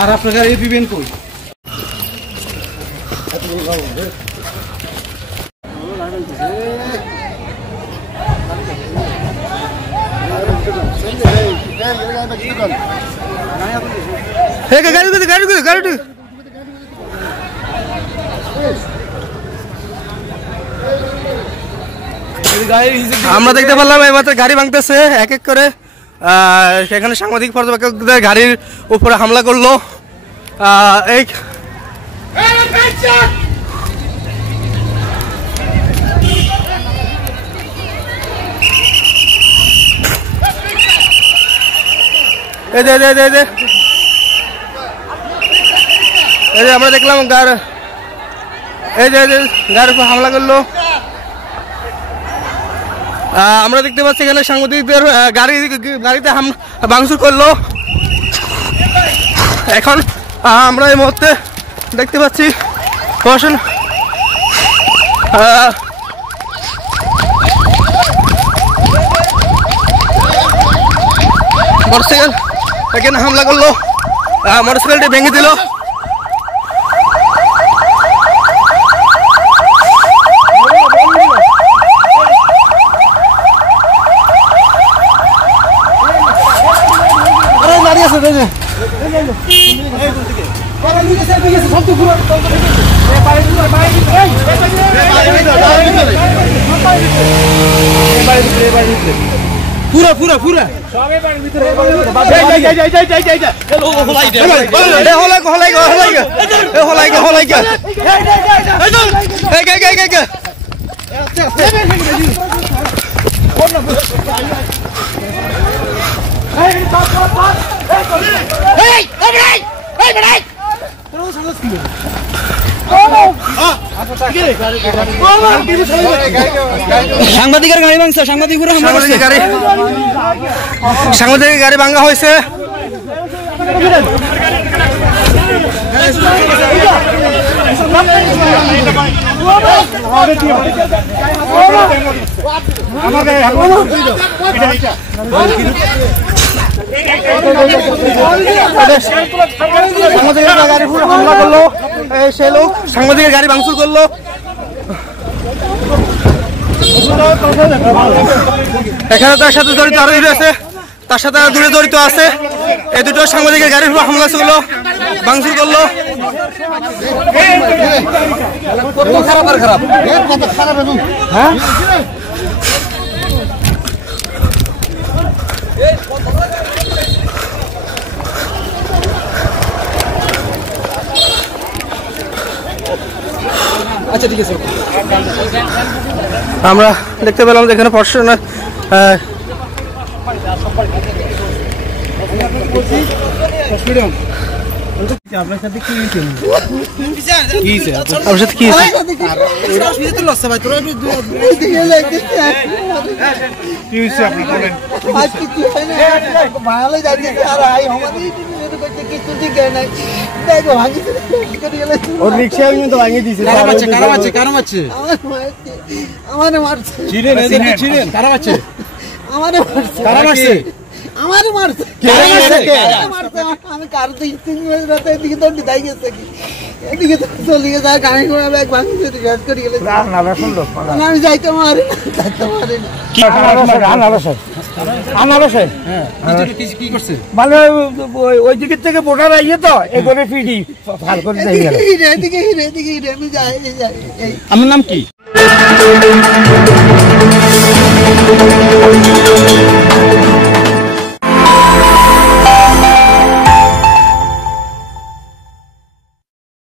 আর আপনারা এই দিবেন কই আমরা দেখতে পারলাম এবার গাড়ি ভাঙতেছে এক এক করে সেখানে সাংবাদিক পর্যবেক্ষকদের গাড়ির উপরে হামলা করলো এই আমরা দেখলাম গাড়ির উপর হামলা করলো আমরা দেখতে পাচ্ছি এখানে সাংবাদিকদের গাড়িতে ভাঙচুর করলো এখন আমরা এই মুহূর্তে দেখতে পাচ্ছি প্রশাসন মোটরসাইকেল এখানে হামলা করলো মোটরসাইকেলটি ভেঙে দিল पूरा पूरा पूरा সাংবাদিকের গাড়ি ভাঙছে সাংবাদিকের গাড়ি ভাঙা হয়েছে হামলা করলো সে লোক সাংবাদিকের গাড়ি ভাঙচুর করলো এখানে তার সাথে জড়িত আরো আছে তার সাথে দূরে জড়িত আছে এই দুটো সাংবাদিকের গাড়ির উপর হামলা করলো ভাঙচুর করলো খারাপ হ্যাঁ আচ্ছা ঠিক আছে আমরা দেখতে পেলাম যে এখানে প্রশাসন আপনার সাথে কি আমারে মারছে আমি কার রাতে এদিকে তো দাই গেছে কি এদিকে তো চলে গেছে গাড়ি ঘোড়া ব্যাগ ভাঙছে শেষ করে গেলে আমি যাইতে পারি কি করছে মানে ওই দিকের থেকে বোটার আইয়ে তো এগোরে ফিডি ফাল করে যাই গেল এদিকে আমি যাই আমার নাম কি